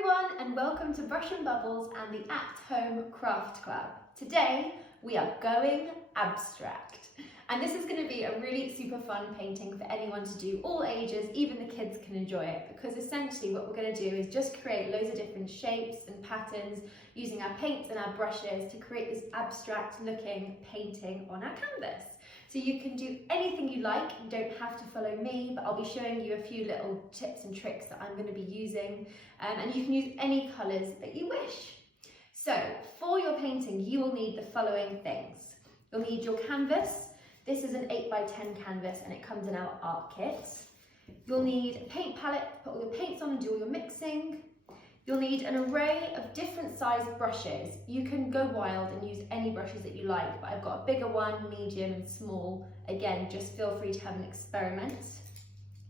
everyone, and welcome to Brush and Bubbles and the At Home Craft Club. Today we are going abstract, and this is going to be a really super fun painting for anyone to do, all ages, even the kids can enjoy it, because essentially what we're going to do is just create loads of different shapes and patterns using our paints and our brushes to create this abstract looking painting on our canvas. So you can do anything you like, you don't have to follow me, but I'll be showing you a few little tips and tricks that I'm going to be using, and you can use any colours that you wish. So for your painting, you will need the following things. You'll need your canvas. This is an 8x10 canvas and it comes in our art kits. You'll need a paint palette to put all your paints on and do all your mixing. You'll need an array of different sized brushes. You can go wild and use any brushes that you like, but I've got a bigger one, medium and small. Again, just feel free to have an experiment.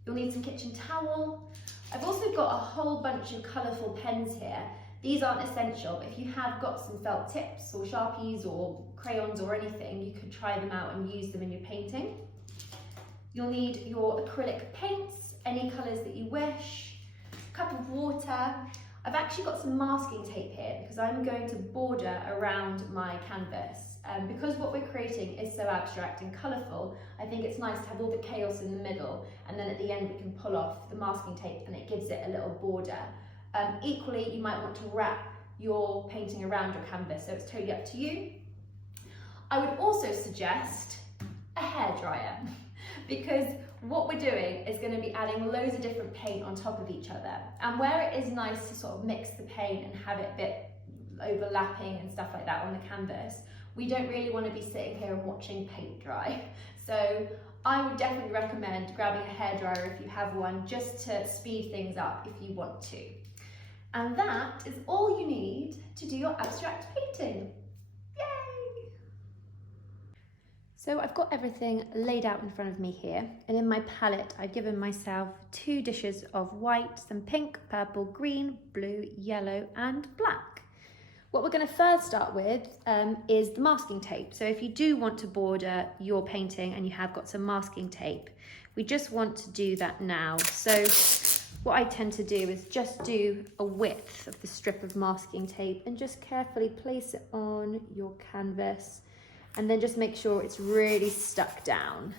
You'll need some kitchen towel. I've also got a whole bunch of colourful pens here. These aren't essential, but if you have got some felt tips or Sharpies or crayons or anything, you could try them out and use them in your painting. You'll need your acrylic paints, any colours that you wish, a cup of water. I've actually got some masking tape here because I'm going to border around my canvas. Because what we're creating is so abstract and colourful, I think it's nice to have all the chaos in the middle, and then at the end we can pull off the masking tape and it gives it a little border. Equally, you might want to wrap your painting around your canvas, so it's totally up to you. I would also suggest a hairdryer because what we're doing is going to be adding loads of different paint on top of each other, and where it is nice to sort of mix the paint and have it a bit overlapping and stuff like that on the canvas, we don't really want to be sitting here and watching paint dry. So I would definitely recommend grabbing a hairdryer if you have one, just to speed things up if you want to. And that is all you need to do your abstract painting. Yay! So I've got everything laid out in front of me here, and in my palette I've given myself 2 dishes of white, some pink, purple, green, blue, yellow and black. What we're going to first start with is the masking tape. So if you do want to border your painting and you have got some masking tape, we just want to do that now. So what I tend to do is just do a width of the strip of masking tape and just carefully place it on your canvas, and then just make sure it's really stuck down.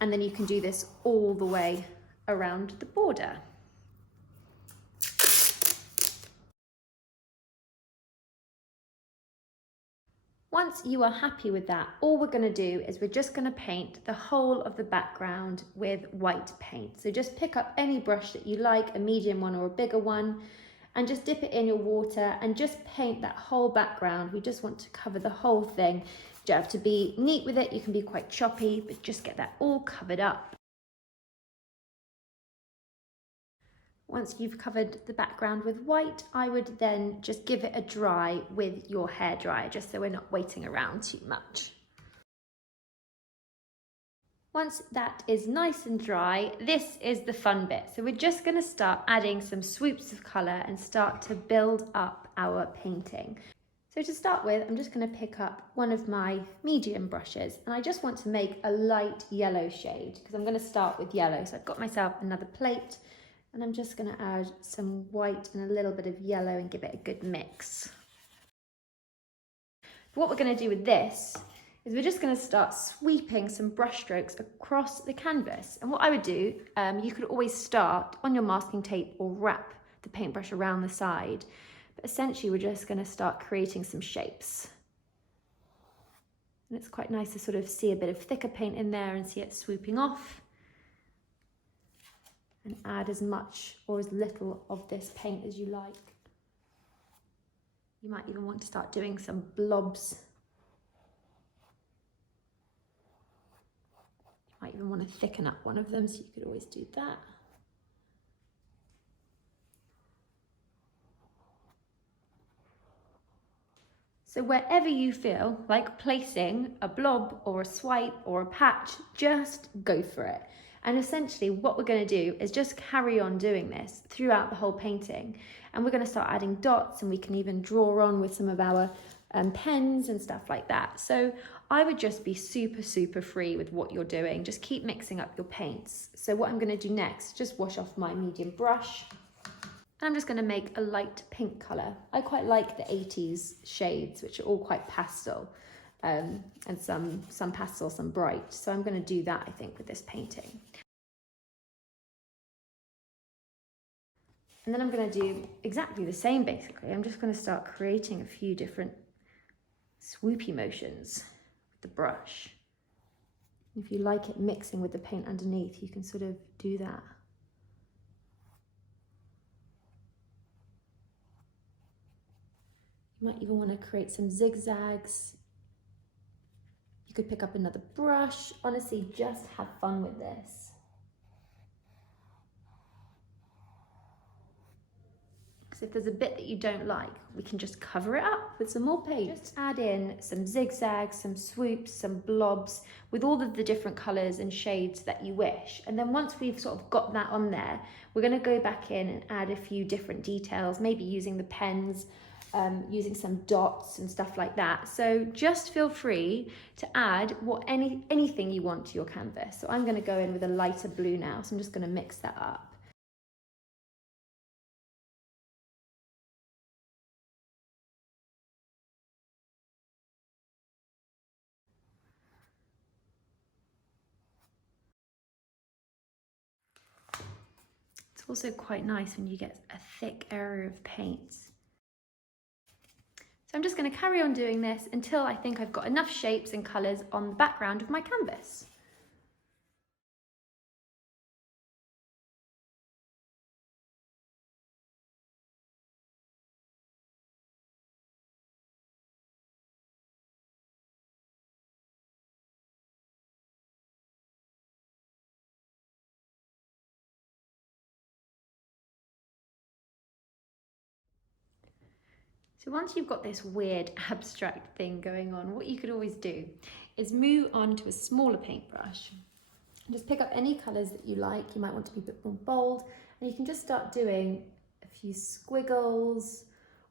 And then you can do this all the way around the border. Once you are happy with that, all we're going to do is we're just going to paint the whole of the background with white paint. So just pick up any brush that you like, a medium one or a bigger one, and just dip it in your water and just paint that whole background. We just want to cover the whole thing. You don't have to be neat with it, you can be quite choppy, but just get that all covered up. Once you've covered the background with white, I would then just give it a dry with your hairdryer, just so we're not waiting around too much. Once that is nice and dry, this is the fun bit. So we're just going to start adding some swoops of colour and start to build up our painting. So to start with, I'm just going to pick up one of my medium brushes, and I just want to make a light yellow shade because I'm going to start with yellow. So I've got myself another plate, and I'm just going to add some white and a little bit of yellow and give it a good mix. What we're going to do with this is we're just going to start sweeping some brush strokes across the canvas. And what I would do, you could always start on your masking tape or wrap the paintbrush around the side. But essentially we're just going to start creating some shapes. And it's quite nice to sort of see a bit of thicker paint in there and see it swooping off. And add as much or as little of this paint as you like. You might even want to start doing some blobs. You might even want to thicken up one of them, so you could always do that. So wherever you feel like placing a blob or a swipe or a patch, just go for it. And essentially what we're going to do is just carry on doing this throughout the whole painting. And we're going to start adding dots, and we can even draw on with some of our pens and stuff like that. So I would just be super free with what you're doing. Just keep mixing up your paints. So what I'm going to do next, just wash off my medium brush. And I'm just going to make a light pink colour. I quite like the 80s shades, which are all quite pastel, and some pastel, some bright. So I'm going to do that, I think, with this painting. And then I'm going to do exactly the same, basically. I'm just going to start creating a few different swoopy motions with the brush. If you like it mixing with the paint underneath, you can sort of do that. You might even want to create some zigzags. You could pick up another brush. Honestly, just have fun with this. Because if there's a bit that you don't like, we can just cover it up with some more paint. Just add in some zigzags, some swoops, some blobs with all of the different colours and shades that you wish. And then once we've sort of got that on there, we're going to go back in and add a few different details, maybe using the pens, using some dots and stuff like that. So just feel free to add anything you want to your canvas. So I'm going to go in with a lighter blue now, so I'm just going to mix that up. It's also quite nice when you get a thick area of paint. So I'm just going to carry on doing this until I think I've got enough shapes and colours on the background of my canvas. So once you've got this weird abstract thing going on, what you could always do is move on to a smaller paintbrush. Just pick up any colours that you like. You might want to be a bit more bold, and you can just start doing a few squiggles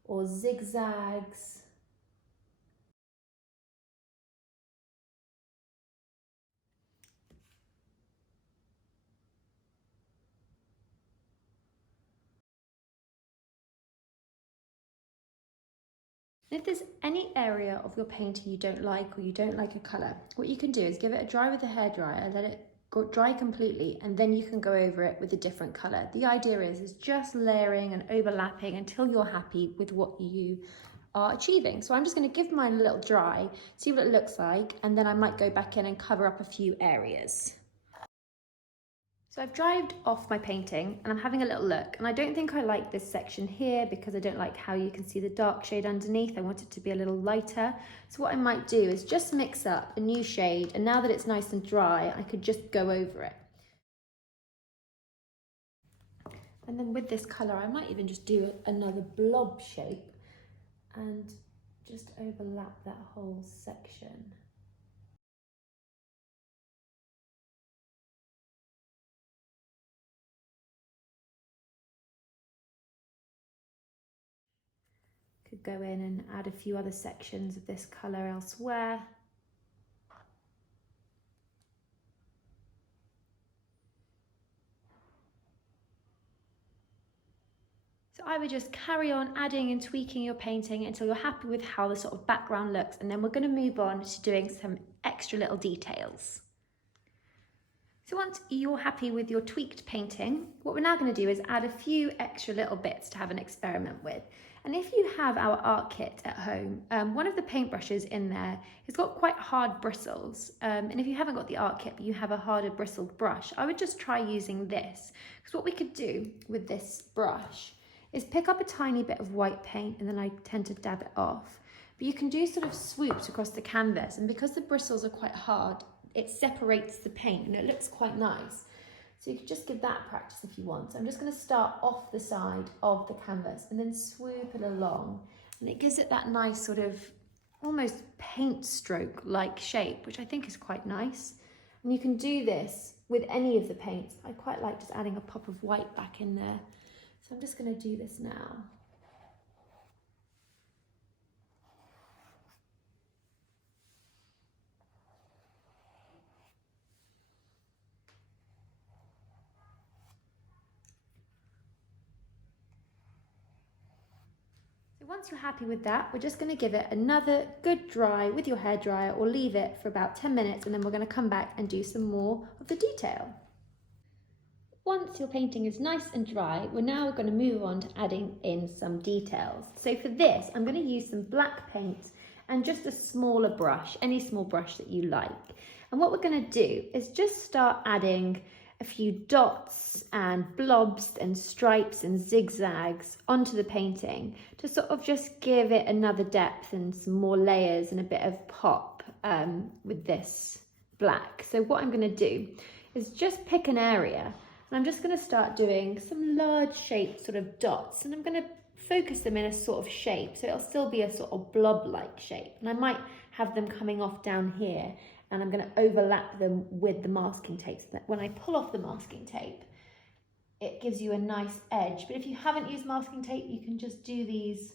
or zigzags. And if there's any area of your painting you don't like, or you don't like a colour, what you can do is give it a dry with a hairdryer, let it dry completely, and then you can go over it with a different colour. The idea is just layering and overlapping until you're happy with what you are achieving. So I'm just going to give mine a little dry, see what it looks like, and then I might go back in and cover up a few areas. So I've dried off my painting and I'm having a little look, and I don't think I like this section here because I don't like how you can see the dark shade underneath. I want it to be a little lighter. So what I might do is just mix up a new shade, and now that it's nice and dry, I could just go over it. And then with this colour, I might even just do another blob shape and just overlap that whole section. Could go in and add a few other sections of this colour elsewhere. So I would just carry on adding and tweaking your painting until you're happy with how the sort of background looks, and then we're going to move on to doing some extra little details. So once you're happy with your tweaked painting, what we're now going to do is add a few extra little bits to have an experiment with. And if you have our art kit at home, one of the paintbrushes in there has got quite hard bristles. And if you haven't got the art kit, but you have a harder bristled brush, I would just try using this. Because what we could do with this brush is pick up a tiny bit of white paint, and then I tend to dab it off. But you can do sort of swoops across the canvas, and because the bristles are quite hard, it separates the paint and it looks quite nice. So you could just give that a practice if you want. So I'm just going to start off the side of the canvas and then swoop it along, and it gives it that nice sort of almost paint stroke like shape, which I think is quite nice. And you can do this with any of the paints. I quite like just adding a pop of white back in there. So I'm just going to do this now. So once you're happy with that, we're just going to give it another good dry with your hairdryer, or leave it for about 10 minutes, and then we're going to come back and do some more of the detail. Once your painting is nice and dry, we're now going to move on to adding in some details. So for this, I'm going to use some black paint and just a smaller brush, any small brush that you like. And what we're going to do is just start adding a few dots and blobs and stripes and zigzags onto the painting to sort of just give it another depth and some more layers and a bit of pop with this black. So what I'm going to do is just pick an area, and I'm just going to start doing some large shaped sort of dots, and I'm going to focus them in a sort of shape, so it'll still be a sort of blob-like shape. And I might have them coming off down here, and I'm going to overlap them with the masking tape so that when I pull off the masking tape, it gives you a nice edge. But if you haven't used masking tape, you can just do these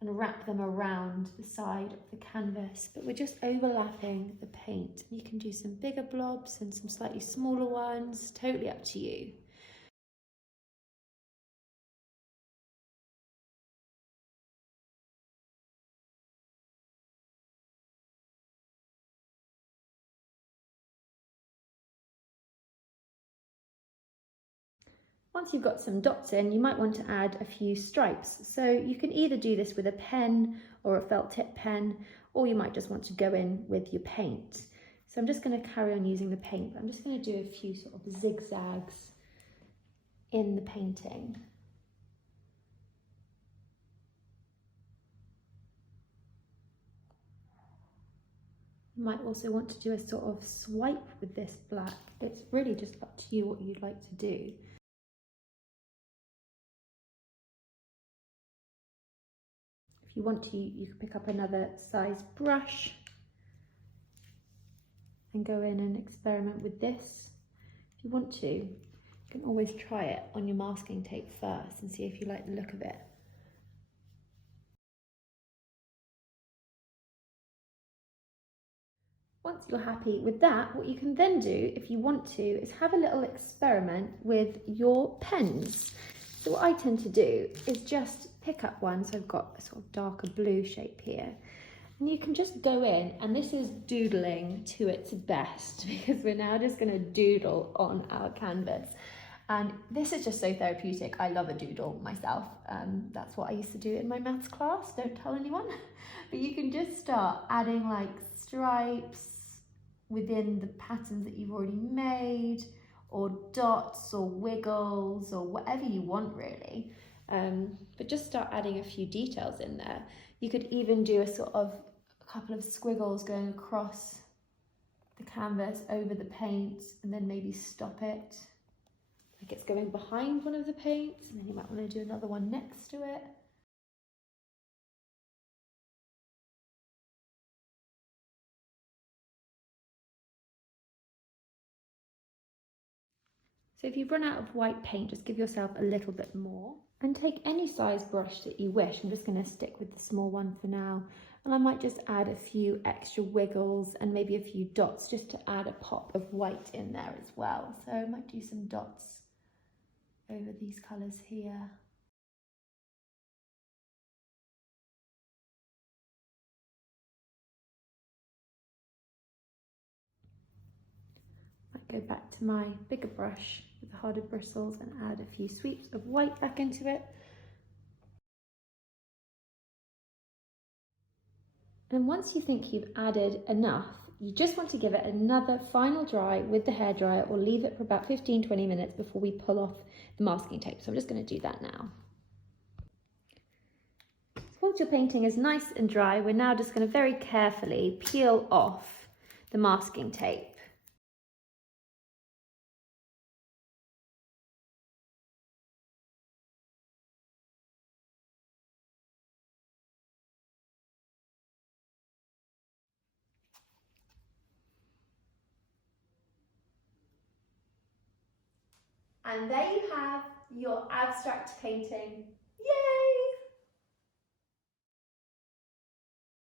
and wrap them around the side of the canvas. But we're just overlapping the paint. You can do some bigger blobs and some slightly smaller ones, totally up to you. Once you've got some dots in, you might want to add a few stripes. So you can either do this with a pen or a felt tip pen, or you might just want to go in with your paint. So I'm just going to carry on using the paint, but I'm just going to do a few sort of zigzags in the painting. You might also want to do a sort of swipe with this black. It's really just up to you what you'd like to do. If you want to, you can pick up another size brush and go in and experiment with this. If you want to, you can always try it on your masking tape first and see if you like the look of it. Once you're happy with that, what you can then do, if you want to, is have a little experiment with your pens. So what I tend to do is just pick up one, so I've got a sort of darker blue shape here, and you can just go in, and this is doodling to its best, because we're now just going to doodle on our canvas. And this is just so therapeutic. I love a doodle myself. That's what I used to do in my maths class. Don't tell anyone. But you can just start adding like stripes within the patterns that you've already made, or dots or wiggles or whatever you want really. But just start adding a few details in there. You could even do a couple of squiggles going across the canvas over the paint, and then maybe stop it like it's going behind one of the paints, and then you might want to do another one next to it. So if you've run out of white paint, just give yourself a little bit more, and take any size brush that you wish. I'm just going to stick with the small one for now, and I might just add a few extra wiggles and maybe a few dots just to add a pop of white in there as well. So I might do some dots over these colours here. I go back to my bigger brush with the harder bristles and add a few sweeps of white back into it. And once you think you've added enough, you just want to give it another final dry with the hairdryer, or leave it for about 15-20 minutes before we pull off the masking tape. So I'm just going to do that now. So once your painting is nice and dry, we're now just going to very carefully peel off the masking tape. And there you have your abstract painting